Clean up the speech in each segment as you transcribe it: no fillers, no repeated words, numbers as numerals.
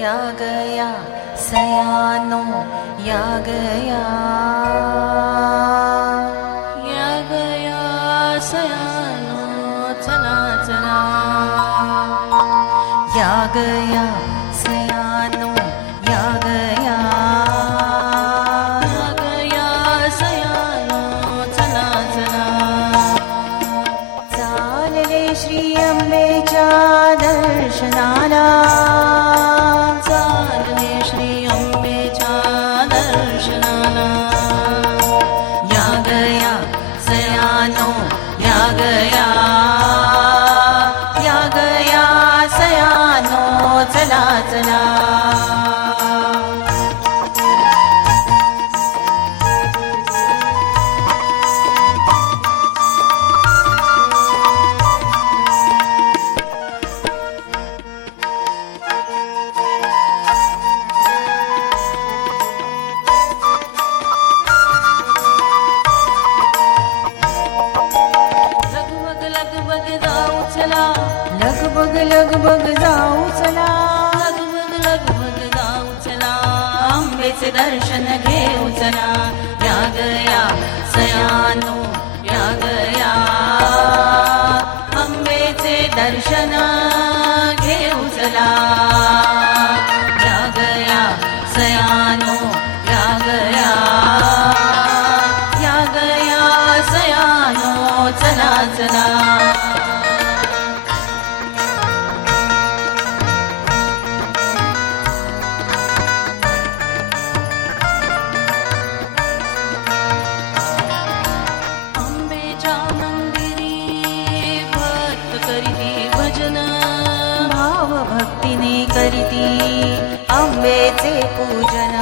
या गया सयानो या गया सयानो चला चला या गया सयानो या गया सयानो चला चला चालले श्री अंबेच्या दर्शनाला चालले श्री अंबेच्या दर्शनाला या गया सयानो या गया सयानो चला चला लगबग लगबग जाऊ चला लगबग जाऊ चला अंबेचे दर्शन घेऊ चला या गया सयानो या गया अंबेचे दर्शन घेऊ चला या गया सयानो या गया सयानो चला चला भाव भक्तीने करीती अंबेचे पूजन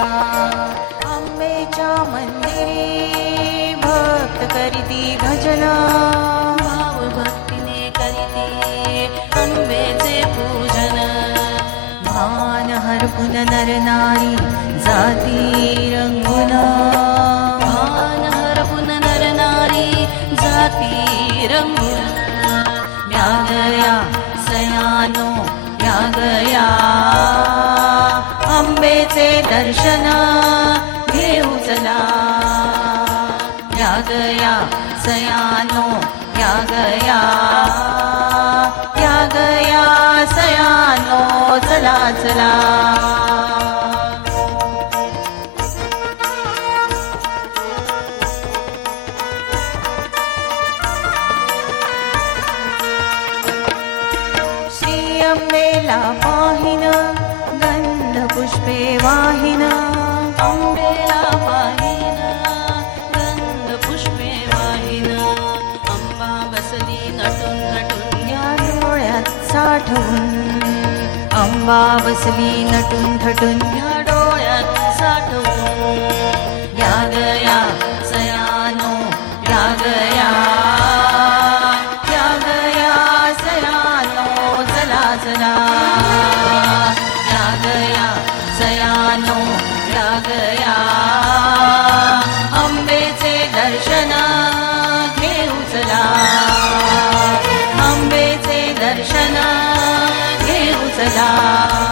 अंबेच्या मंदिरी भक्त करीती भजन भाव भक्तीने करीती अंबेचे पूजन भान हरपुन नर नारी जाती रंगुन भान हरपुन नर नारी जाती रंगुन या गया सयानो या गया अंबेचे दर्शन घेऊ चला या गया सयानो या गया सयानो चला चला अंबेला पाहिन गंध पुष्पे वाहिन अंबेला पाहिन गंध पुष्पे वाहिन अंबा बसली नटून नटून या डोळ्यात साठवून अंबा बसली नटून थटून या डोळ्यात साठवून या गया सयानो या गया चला या गया सयानो या गया अंबेचे दर्शन घेऊ चला अंबेचे दर्शन घेऊ चला